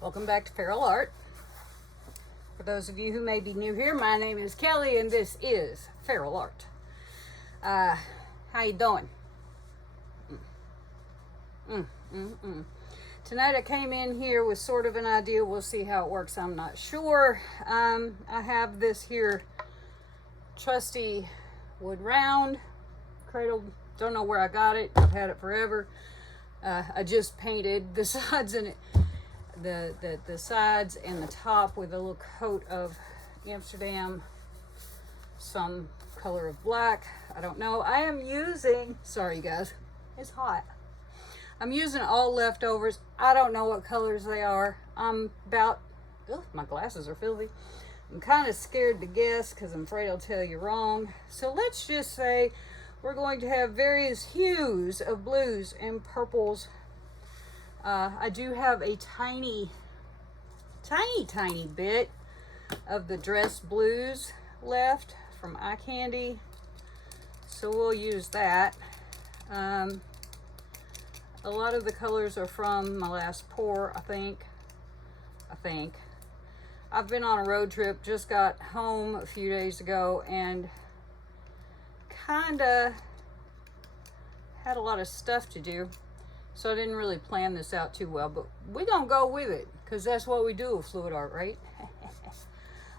Welcome back to Feral Art. For those of you who may be new here, my name is Kelly and this is Feral Art. How you doing? Tonight I came in here with sort of an idea. We'll see how it works. I'm not sure. I have this here trusty wood round cradle. Don't know where I got it. I've had it forever. I just painted the sides in it. The sides and the top with a little coat of Amsterdam, some color of black. I don't know. I am using, sorry you guys, it's hot. I'm using all leftovers. I don't know what colors they are. I'm about, my glasses are filthy. I'm kind of scared to guess because I'm afraid I'll tell you wrong. So let's just say we're going to have various hues of blues and purples. I do have a tiny bit of the dress blues left from Eye Candy, so we'll use that. A lot of the colors are from my last pour, I think. I've been on a road trip, just got home a few days ago, and kinda had a lot of stuff to do. So I didn't really plan this out too well, but we're gonna go with it because that's what we do with fluid art, right?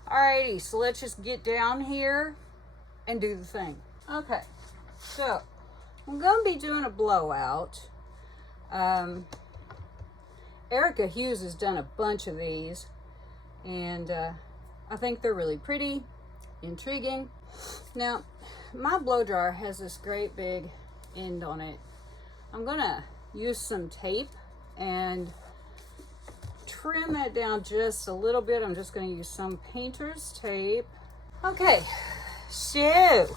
Alrighty, so let's just get down here and do the thing. Okay, so I'm gonna be doing a blowout. Erica Hughes has done a bunch of these, and I think they're really pretty, intriguing. Now, my blow dryer has this great big end on it. I'm gonna use some tape and trim that down just a little bit. I'm just going to use some painter's tape. Okay, so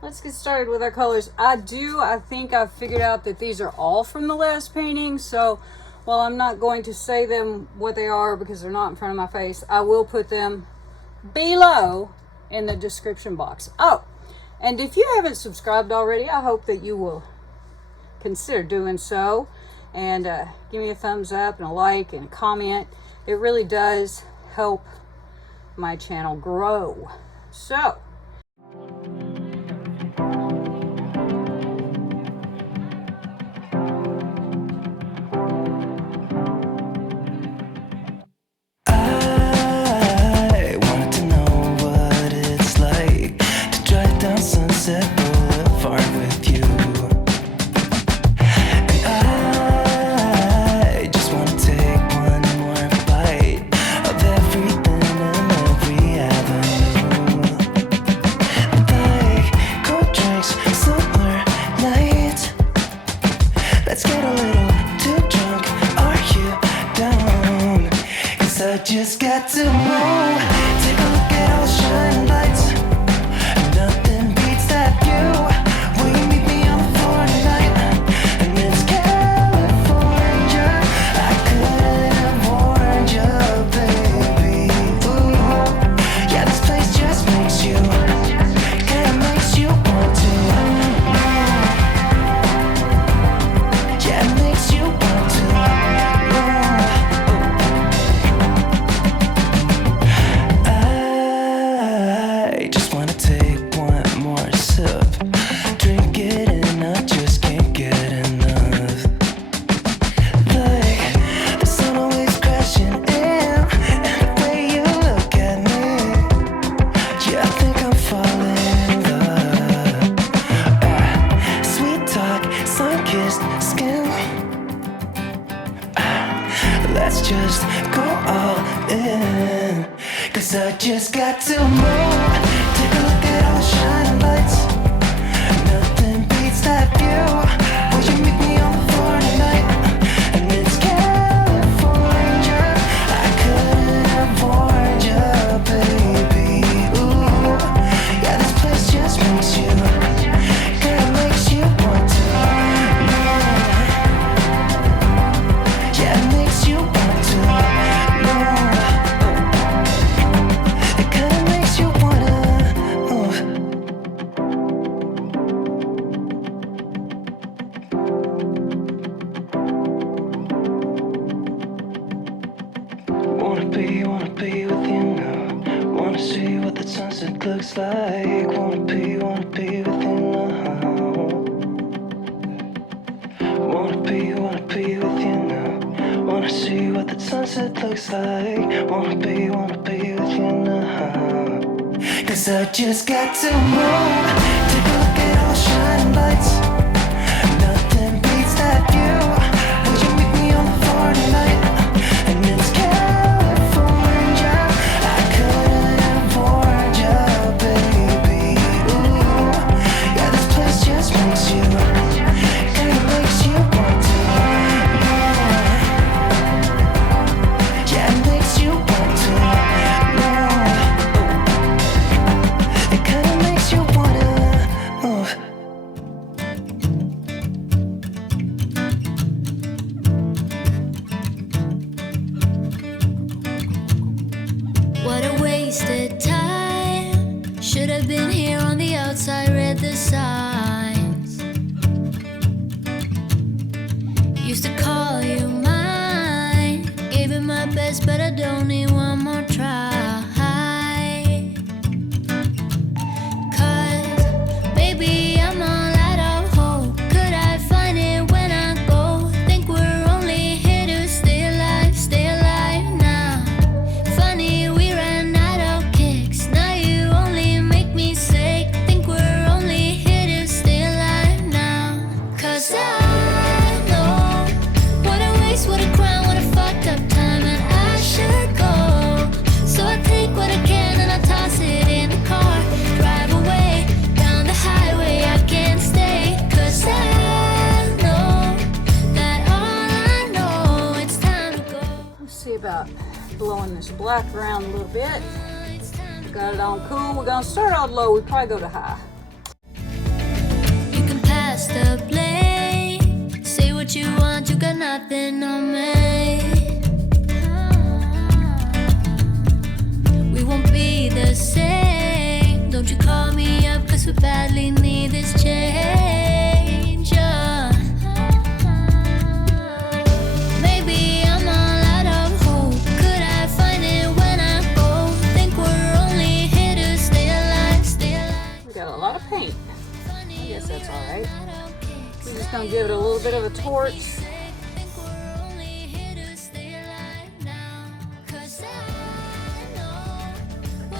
let's get started with our colors. I think I've figured out that these are all from the last painting, so while I'm not going to say them what they are because they're not in front of my face, I will put them below in the description box. Oh, and if you haven't subscribed already, I hope that you will consider doing so, and give me a thumbs up and a like and a comment. It really does help my channel grow. So I wanted to know what it's like to drive down Sunset Boulevard with you. Let's get a little too drunk. Are you down? 'Cause I just got to know. Take a look at all the shining lights. Nothing beats that view. Will you meet me on the floor tonight? And it's California. I couldn't have warned you, baby. Ooh. Yeah, this place just makes you, kinda makes you want to. Yeah, it makes you want to. I just wanna take one more sip. Drink it and I just can't get enough. Like the sun always crashing in, and the way you look at me, yeah, I think I'm falling in love. Sweet talk, sun-kissed skin. Let's just go all in. 'Cause I just got to move. Take a look at all the shining lights. Nothing beats that view. Will you meet me on the floor tonight? And it's California. I couldn't have warned you, baby. Ooh. Yeah, this place just makes you, kinda makes you want to. Yeah, it makes you want to. It kinda makes you wanna. wanna be with you now. Wanna see what the sunset looks like. Wanna be with you now. Wanna be with you now. Wanna see what the sunset looks like. Wanna be with you now. 'Cause I just got to move. Take a look at all the shining lights. Nothing beats that view. Would you meet me on the floor tonight? And it's California. I couldn't have warned you, baby. Ooh, yeah, this place just makes you, kinda makes you want to. Yeah, it makes you want to. It kinda makes you wanna move. What a wasted time. Should have been here on the outside, read the signs. Used to call you mine. Gave it my best, but I don't need one more try. 'Cause maybe I'm all out of hope. Could I find it when I go? Think we're only here to stay alive now. Funny, we ran out of kicks. Now you only make me sick. Think we're only here to stay alive now. 'Cause I know what a waste, what a crime, what a fucked up time, and I should go. So I take what I can and I toss it in the car. Drive away down the highway, I can't stay. 'Cause I know that all I know, it's time to go. Let's see about blowing this black around a little bit. Got it on cool. We're gonna start out low. We probably go to high. You can pass the blame. Say what you want, you got nothing on me. We won't be the same. Don't you call me up, 'cause we badly need this change. Maybe I'm all out of hope. Could I find it when I go? Think we're only here to stay alive. We got a lot of paint. I guess that's all right. We're just gonna give it a little bit of a torch.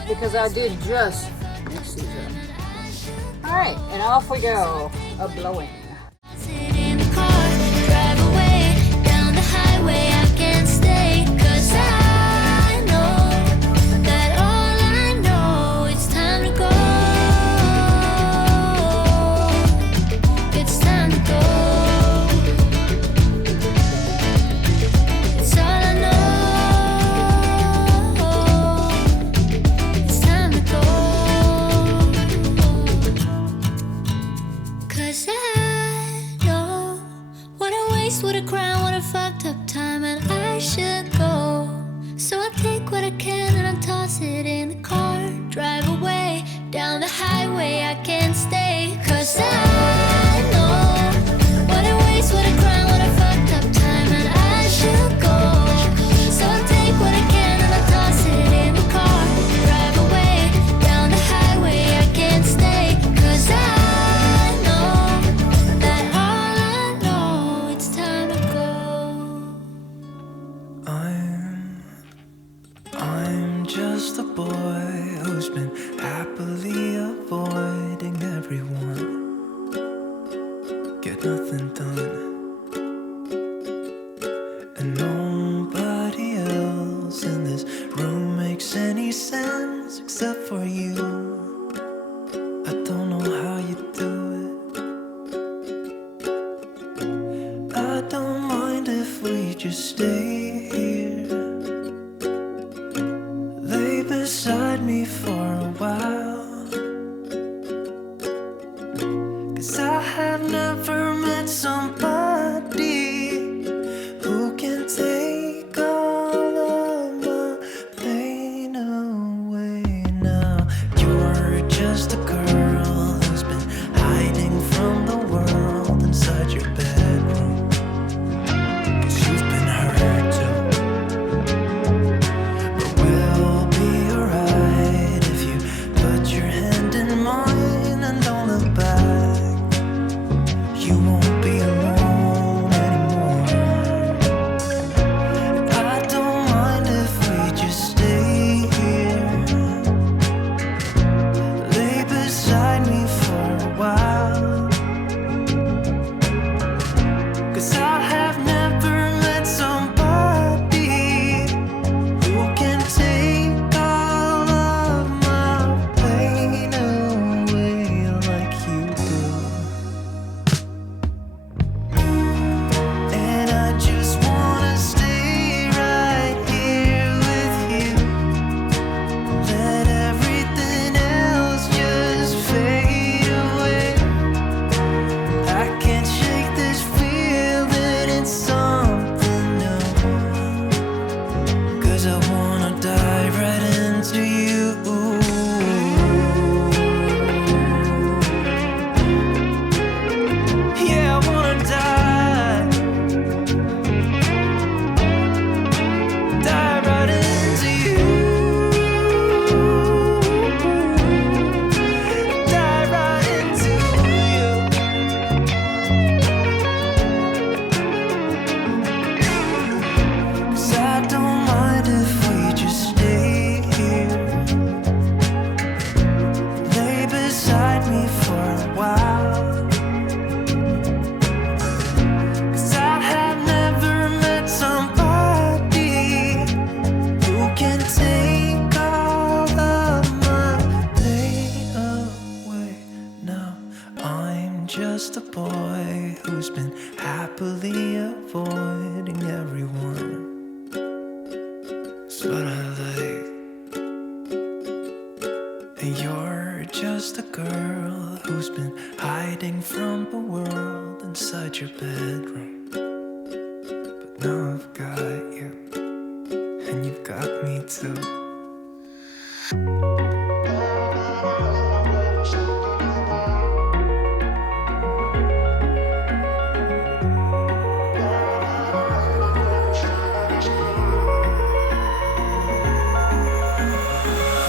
Because I did just mix these up. All right, and off we go. A blowing. Sit in the car, drive away down the highway, I can't stay. 'Cause I know that all I know, it's time to go. It's time to go. It's all I know. It's time to go. 'Cause I know what a waste, what a crime, what a fucked up time, and I should go. So I take what I can and I toss it in the car. Drive away down the highway, I can't stay. 'Cause I know what a waste, what a crime, what a fucked up time, and I should go. So I take what I can and I toss it in the car. Drive away down the highway, I can't stay. 'Cause I know that all I know, it's time to go. I'm just a boy who's been happily avoiding everyone. Get nothing done. And nobody else in this room makes any sense except for you. I don't know how you do it. I don't mind if we just stay here. Lay beside me for a while. 'Cause I have never met somebody who can take all of my pain away now. You're just a girl who's been hiding from the world inside your bedroom. 'Cause you've been hurt avoiding everyone. It's what I like. And you're just a girl who's been hiding from the world inside your bedroom. But now I've got you, and you've got me too.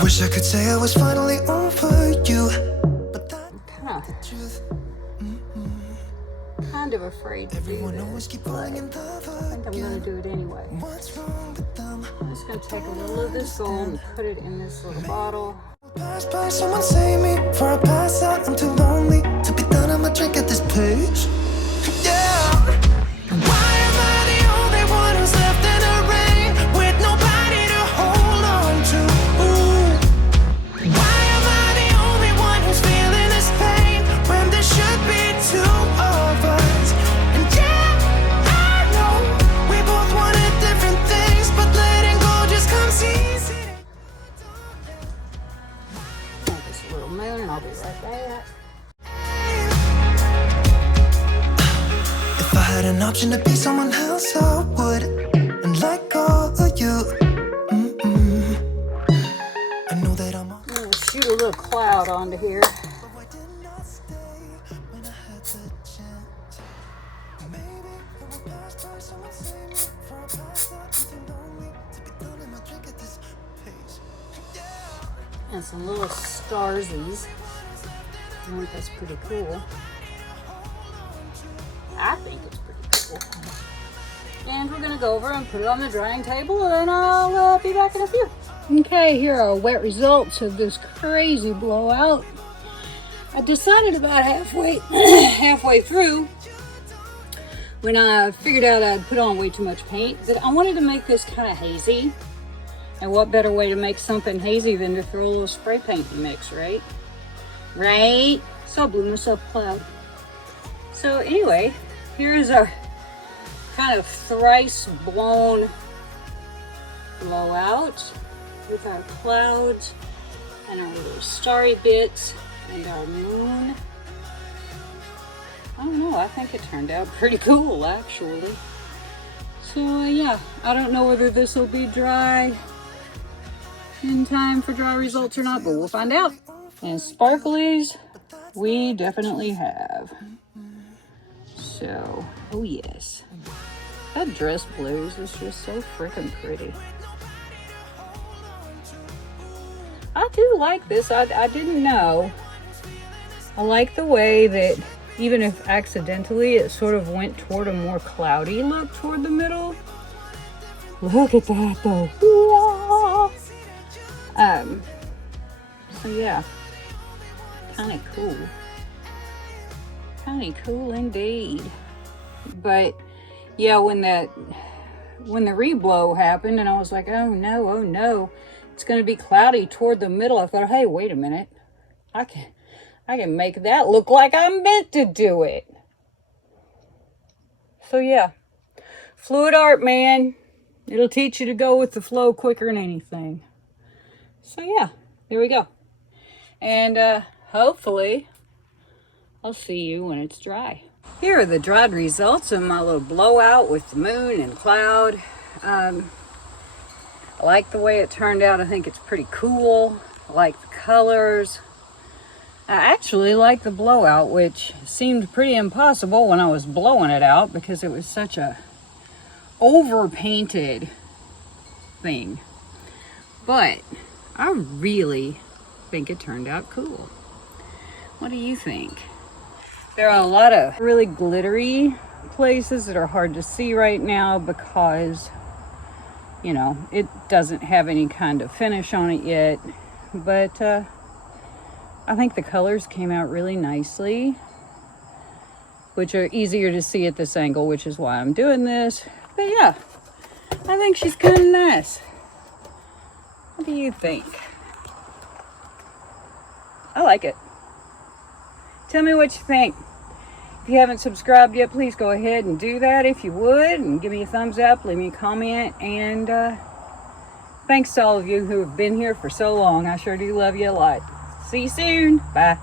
Wish I could say I was finally over you, but that's the truth. Kind of afraid to do Everyone this, always keep but falling in love I think I'm going again. to do it anyway. What's wrong with them? I'm just going to take a little of this gold and put it in this little bottle. Pass by, someone save me. For I pass out, I'm too lonely to be done. I'ma drink at this place. Yeah. Why am I the only one who's left in the rain with nobody to hold on to? Why am I the only one who's feeling this pain when there should be two of us? And yeah, I know we both wanted different things, but letting go just comes easy. Make this a little moon and I'll be right back. If I had an option to be someone else, I would, and let go of you. I know that I'm I'm going to shoot a little cloud onto here. I did not stay when I had the chance. Maybe it will pass by, someone save me. For I pass out, I'm too lonely to be done in my drink at this pace. Yeah. And some little starsies. I think that's pretty cool. I think it's pretty cool. And we're going to go over and put it on the drying table, and I'll be back in a few. Okay, here are wet results of this crazy blowout. I decided about halfway through, when I figured out I'd put on way too much paint, that I wanted to make this kind of hazy. And what better way to make something hazy than to throw a little spray paint in the mix, right? Right? So I blew myself a cloud. So anyway, here's our kind of thrice blown blowout with our clouds and our little starry bits and our moon. I don't know, I think it turned out pretty cool actually. So yeah, I don't know whether this will be dry in time for dry results or not, but we'll find out. And sparklies, we definitely have. So, oh yes. That dress blues is just so freaking pretty. I do like this. I didn't know. I like the way that even if accidentally it sort of went toward a more cloudy look toward the middle. Look at that though. So yeah, kind of cool. Kind of cool indeed. But yeah, when the reblow happened and I was like, oh no, it's going to be cloudy toward the middle. I thought, hey, wait a minute. I can make that look like I'm meant to do it. So yeah, fluid art, man. It'll teach you to go with the flow quicker than anything. So yeah, there we go. And hopefully I'll see you when it's dry. Here are the dried results of my little blowout with the moon and cloud. I like the way it turned out. I think it's pretty cool. I like the colors. I actually like the blowout, which seemed pretty impossible when I was blowing it out because it was such a over-painted thing. But I really think it turned out cool. What do you think? There are a lot of really glittery places that are hard to see right now because, you know, it doesn't have any kind of finish on it yet. But I think the colors came out really nicely, which are easier to see at this angle, which is why I'm doing this. But yeah, I think she's kind of nice. What do you think? I like it. Tell me what you think. If you haven't subscribed yet, please go ahead and do that if you would, and give me a thumbs up, leave me a comment, and thanks to all of you who have been here for so long. I sure do love you a lot. See you soon. Bye.